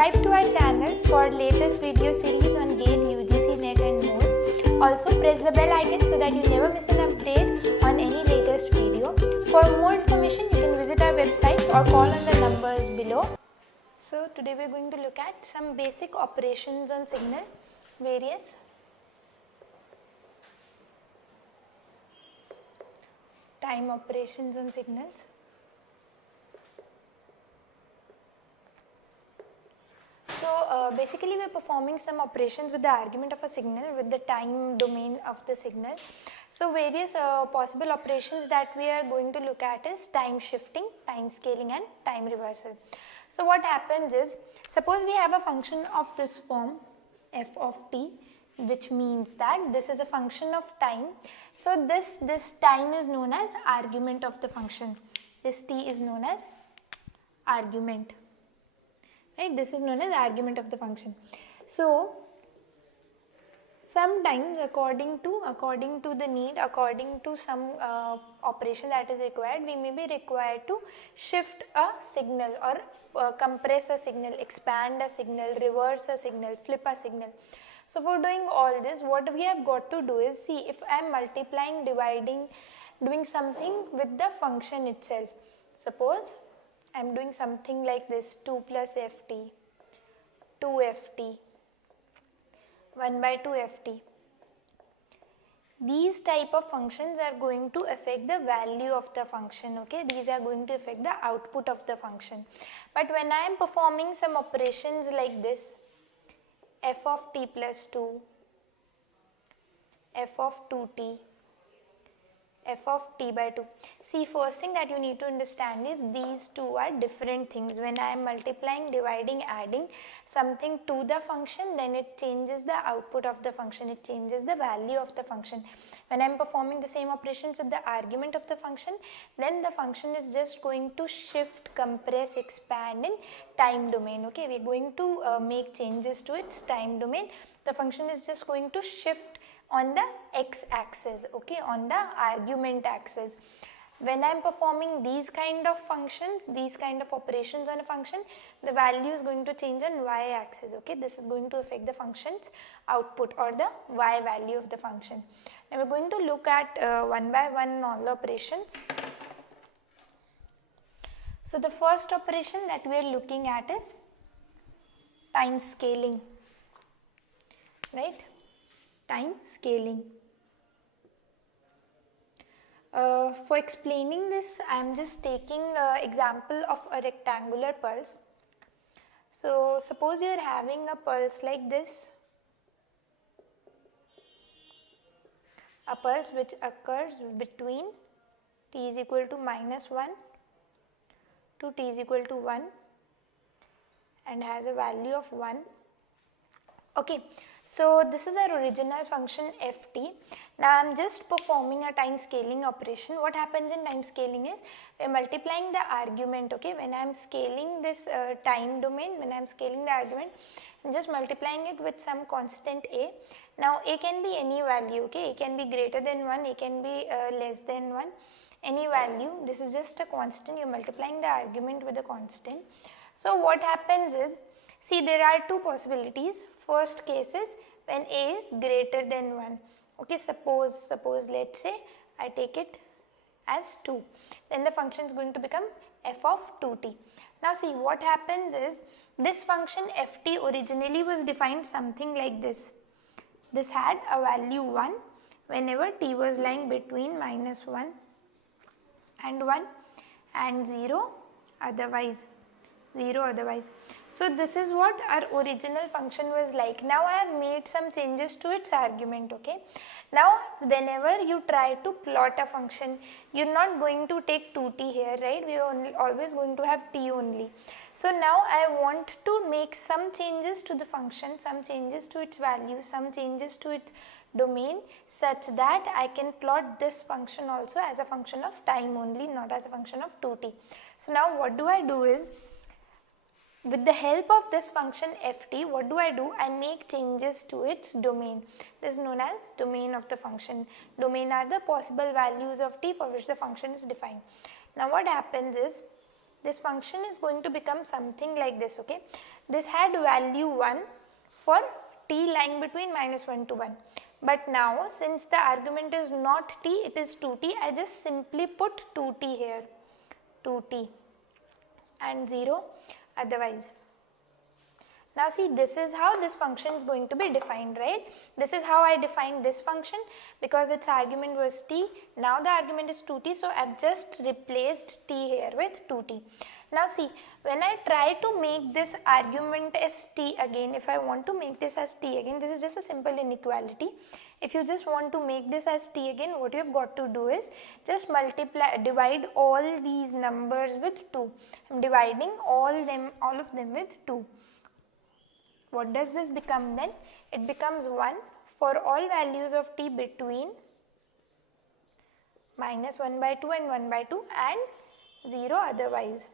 Subscribe to our channel for latest video series on GATE, UGC, NET and more. Also press the bell icon so that you never miss an update on any latest video. For more information you can visit our website or call on the numbers below. So today we are going to look at some basic operations on signal, various time operations on signals. So basically we are performing some operations with the argument of a signal with the time domain of the signal. So various possible operations that we are going to look at is time shifting, time scaling and time reversal. So what happens is, suppose we have a function of this form f of t, which means that this is a function of time. So this time is known as argument of the function. This t is known as argument. Right, this is known as argument of the function. So sometimes according to the need, according to some operation that is required, we may be required to shift a signal or compress a signal, expand a signal, reverse a signal, flip a signal. So for doing all this, what we have got to do is, see, if I am multiplying, dividing, doing something with the function itself. Suppose I am doing something like this, 2 plus ft, 2 ft, 1 by 2 ft. These type of functions are going to affect the value of the function, okay? These are going to affect the output of the function. But when I am performing some operations like this, f of t plus 2, f of 2t, f of t by 2. See, first thing that you need to understand is these two are different things. When I am multiplying, dividing, adding something to the function, then it changes the output of the function, it changes the value of the function. When I am performing the same operations with the argument of the function, then the function is just going to shift, compress, expand in time domain, okay? We are going to make changes to its time domain. The function is just going to shift on the x-axis, okay, on the argument axis. When I am performing these kind of functions, these kind of operations on a function, the value is going to change on y-axis, okay. This is going to affect the function's output or the y value of the function. Now we are going to look at one by one all the operations. So the first operation that we are looking at is time scaling, right? Time scaling. For explaining this, I am just taking example of a rectangular pulse. So suppose you are having a pulse like this, a pulse which occurs between t is equal to -1 to t is equal to 1 and has a value of 1. Okay, so this is our original function ft. Now I am just performing a time scaling operation. What happens in time scaling is, we are multiplying the argument, okay. When I am scaling this time domain, when I am scaling the argument, I am just multiplying it with some constant a. Now a can be any value, okay. A can be greater than 1, a can be less than 1, any value. This is just a constant. You are multiplying the argument with a constant. So what happens is, see, there are two possibilities. First case is when a is greater than 1. Okay, suppose let's say I take it as 2. Then the function is going to become f of 2t. Now see, what happens is, this function ft originally was defined something like this. This had a value 1 whenever t was lying between -1 and 1 and 0 otherwise. So this is what our original function was like. Now I have made some changes to its argument, okay. Now whenever you try to plot a function, you are not going to take 2t here, right? We are always going to have t only. So now I want to make some changes to the function, some changes to its value, some changes to its domain, such that I can plot this function also as a function of time only, not as a function of 2t. So now what do I do is, with the help of this function ft, what do? I make changes to its domain. This is known as domain of the function. Domain are the possible values of t for which the function is defined. Now what happens is, this function is going to become something like this, okay. This had value 1 for t lying between -1 to 1, but now since the argument is not t, it is 2t, I just simply put 2t here, 2t and 0 otherwise. Now see, this is how this function is going to be defined, right? This is how I defined this function because its argument was t. Now the argument is 2t, so I have just replaced t here with 2t. Now see, when I try to make this argument as t again, if I want to make this as t again, this is just a simple inequality. If you just want to make this as t again, what you have got to do is just divide all these numbers with 2. I am dividing all of them with 2. What does this become then? It becomes 1 for all values of t between -1/2 and 1/2 and 0 otherwise.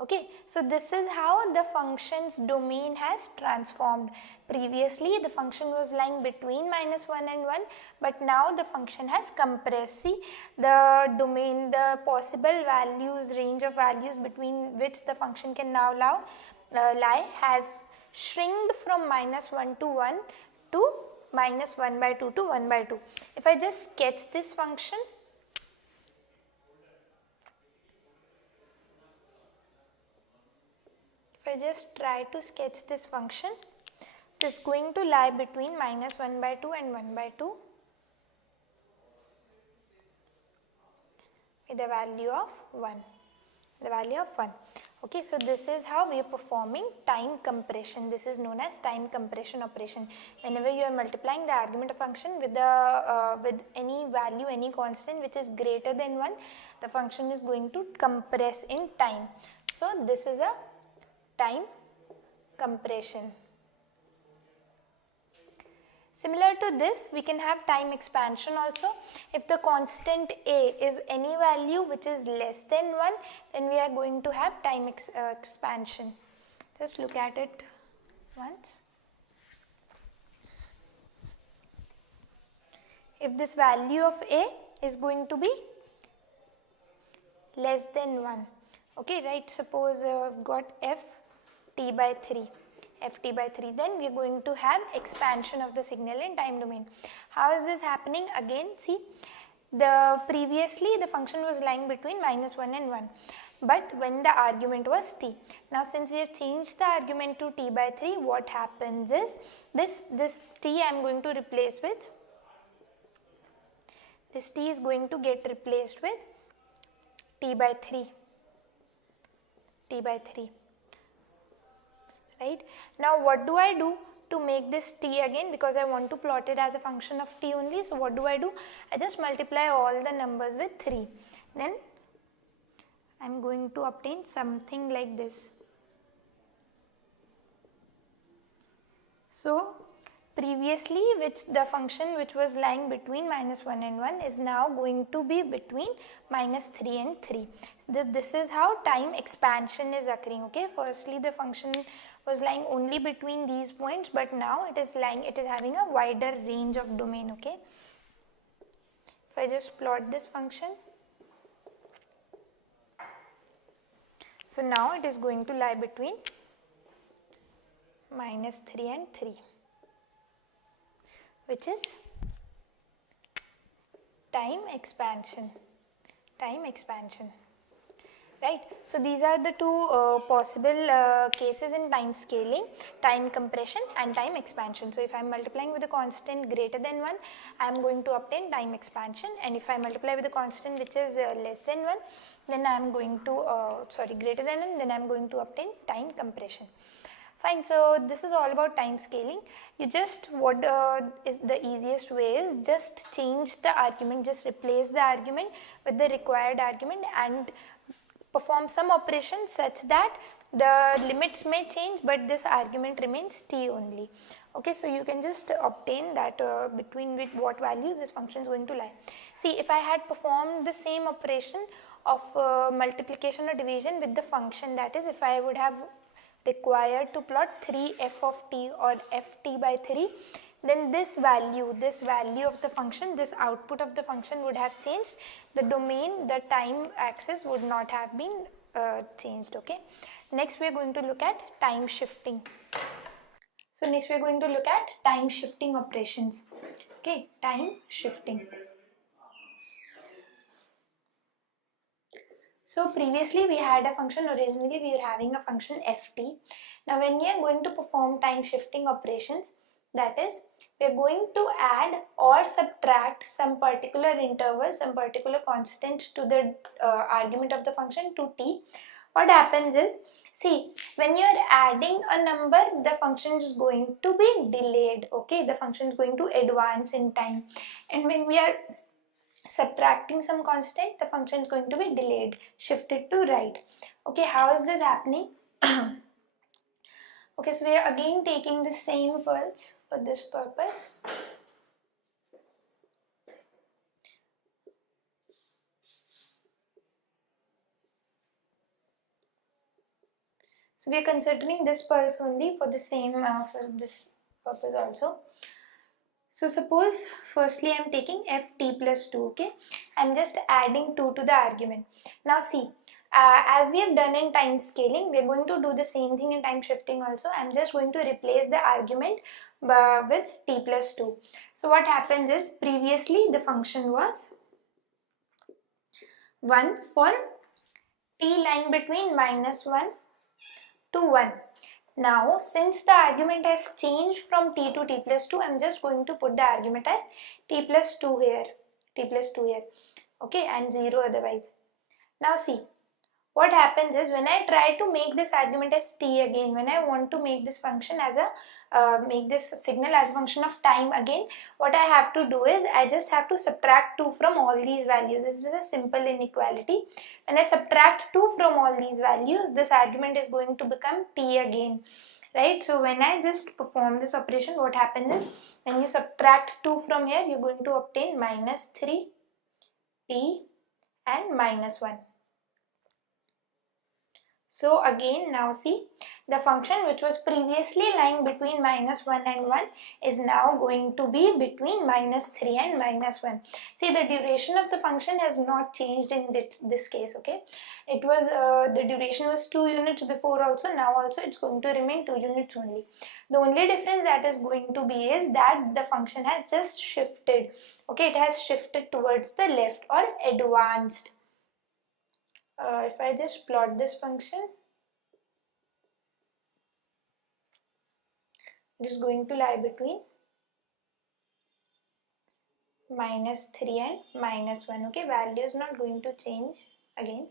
Okay, so this is how the function's domain has transformed. Previously the function was lying between -1 and 1, but now the function has compressed. See, the domain, the possible values, range of values between which the function can now lie has shrinked from -1 to 1 to -1/2 to 1/2. If I just sketch this function, if I just try to sketch this function, it is going to lie between -1/2 and 1/2 with the value of 1. Okay, so this is how we are performing time compression. This is known as time compression operation. Whenever you are multiplying the argument of function with any value, any constant which is greater than 1, the function is going to compress in time. So this is a time compression. Similar to this, we can have time expansion also. If the constant a is any value which is less than 1, then we are going to have time expansion. Just look at it once. If this value of a is going to be less than 1, okay, right, suppose I've got ft/3, then we are going to have expansion of the signal in time domain. How is this happening? Again, see, previously the function was lying between -1 and 1, but when the argument was t. Now since we have changed the argument to t/3, what happens is this t I am going to replace with, this t is going to get replaced with t/3. Right. Now what do I do to make this t again, because I want to plot it as a function of t only? So what do? I just multiply all the numbers with 3. Then I am going to obtain something like this. So previously the function which was lying between -1 and 1 is now going to be between -3 and 3. So this is how time expansion is occurring. Okay, firstly the function was lying only between these points, but now it is having a wider range of domain. Okay, if I just plot this function, so now it is going to lie between -3 and 3, which is time expansion. Right. So these are the two possible cases in time scaling: time compression and time expansion. So if I am multiplying with a constant greater than 1, I am going to obtain time expansion, and if I multiply with a constant which is less than 1, then I am going to greater than 1, then I am going to obtain time compression. Fine. So this is all about time scaling. You just, what is the easiest way is just change the argument, just replace the argument with the required argument and perform some operation such that the limits may change, but this argument remains t only. Okay, so you can just obtain that between what values this function is going to lie. See, if I had performed the same operation of multiplication or division with the function, that is, if I would have required to plot 3f of t or ft/3, then this value of the function, this output of the function would have changed. The domain, the time axis would not have been changed. Okay. Next we are going to look at time shifting. So next we are going to look at time shifting operations. Okay, time shifting. So previously we had a function, originally we were having a function ft. Now when we are going to perform time shifting operations, that is, we are going to add or subtract some particular interval, some particular constant to the argument of the function to t. What happens is, see, when you are adding a number, the function is going to be delayed. Okay, the function is going to advance in time, and when we are subtracting some constant, the function is going to be delayed, shifted to right. Okay, how is this happening? Okay, so we are again taking the same pulse for this purpose. So we are considering this pulse only for the same for this purpose also. So suppose firstly I am taking ft plus 2, okay, I am just adding 2 to the argument. Now see, as we have done in time scaling, we are going to do the same thing in time shifting also. I am just going to replace the argument with t plus 2. So what happens is, previously the function was 1 for t lying between -1 to 1. Now since the argument has changed from t to t plus 2, I am just going to put the argument as t plus 2 here, okay, and 0 otherwise. Now see, what happens is, when I try to make this argument as t again, when I want to make this function as a make this signal as a function of time again, what I have to do is, I just have to subtract 2 from all these values. This is a simple inequality. When I subtract 2 from all these values, this argument is going to become t again, right? So when I just perform this operation, what happens is, when you subtract 2 from here, you're going to obtain -3 t and -1. So again, now see, the function which was previously lying between -1 and 1 is now going to be between -3 and -1. See, the duration of the function has not changed in this case, okay. It was, the duration was 2 units before also, now also it's going to remain 2 units only. The only difference that is going to be is that the function has just shifted, okay, it has shifted towards the left or advanced. If I just plot this function, it is going to lie between -3 and -1, okay, value is not going to change again.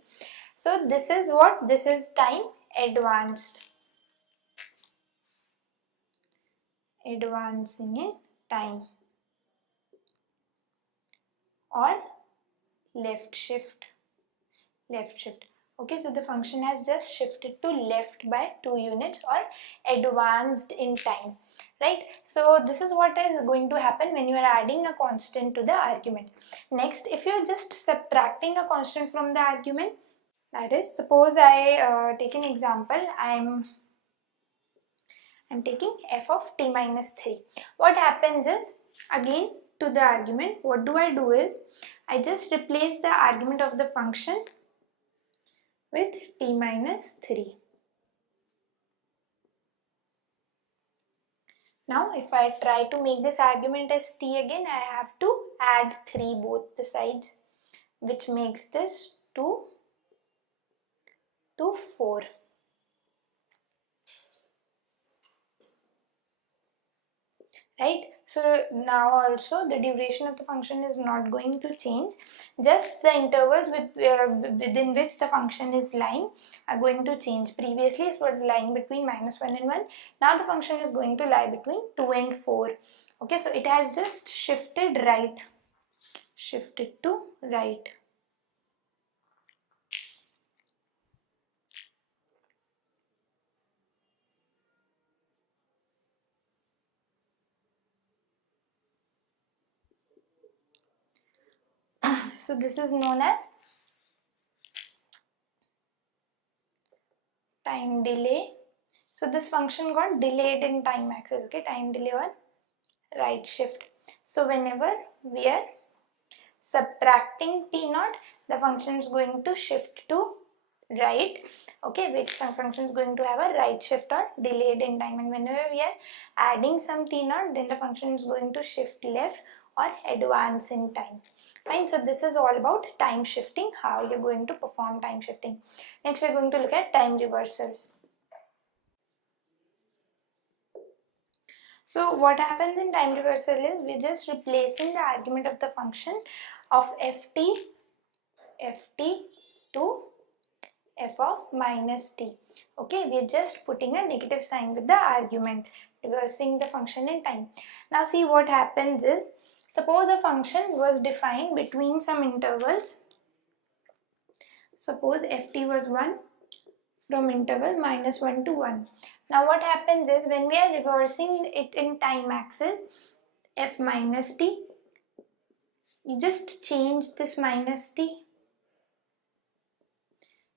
So this is what, this is time advanced, advancing in time, or left shift. Okay, so the function has just shifted to left by 2 units or advanced in time, right? So this is what is going to happen when you are adding a constant to the argument. Next, if you are just subtracting a constant from the argument, that is, suppose I take an example, I'm taking f of t minus 3. What happens is, again to the argument, what do I do is, I just replace the argument of the function with t minus 3. Now if I try to make this argument as t again, I have to add 3 both the sides, which makes this 2 to 4. Right? So now also the duration of the function is not going to change, just the intervals within which the function is lying are going to change. Previously it was lying between -1 and 1, now the function is going to lie between 2 and 4. Okay, so it has just shifted to right. So this is known as time delay. So this function got delayed in time axis, okay, time delay or right shift. So whenever we are subtracting t naught, the function is going to shift to right. Okay, which function is going to have a right shift or delayed in time, and whenever we are adding some t naught, then the function is going to shift left or advance in time. Fine, so this is all about time shifting, how you're going to perform time shifting. Next we're going to look at time reversal. So what happens in time reversal is we're just replacing the argument of the function of ft to f of minus t. Okay, we're just putting a negative sign with the argument, reversing the function in time. Now see what happens is, suppose a function was defined between some intervals. Suppose ft was 1 from interval -1 to 1. Now what happens is, when we are reversing it in time axis, f minus t, you just change this minus t,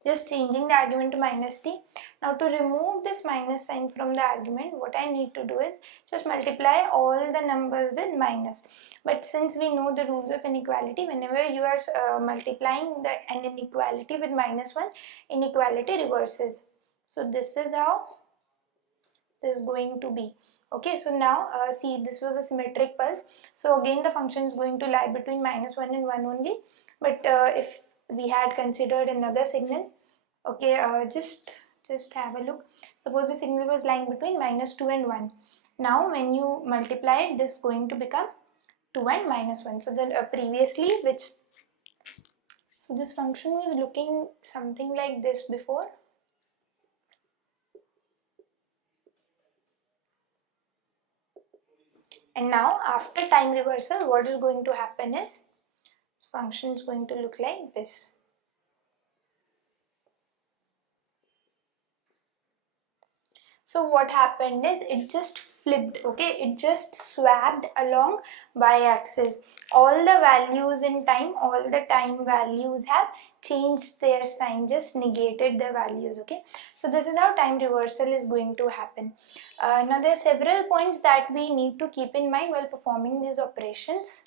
just changing the argument to minus t. Now to remove this minus sign from the argument, what I need to do is just multiply all the numbers with minus. But since we know the rules of inequality, whenever you are multiplying an inequality with -1, inequality reverses. So this is how this is going to be. Okay, so now see, this was a symmetric pulse, so again the function is going to lie between -1 and 1 only. But if we had considered another signal, okay, just have a look. Suppose the signal was lying between -2 and 1. Now when you multiply it, this is going to become 2 and -1. So then previously, so this function was looking something like this before. And now after time reversal, what is going to happen is, this function is going to look like this. So what happened is, it just flipped, okay, it just swapped along y-axis. All the values in time, all the time values have changed their sign, just negated the values, okay. So this is how time reversal is going to happen. Now there are several points that we need to keep in mind while performing these operations.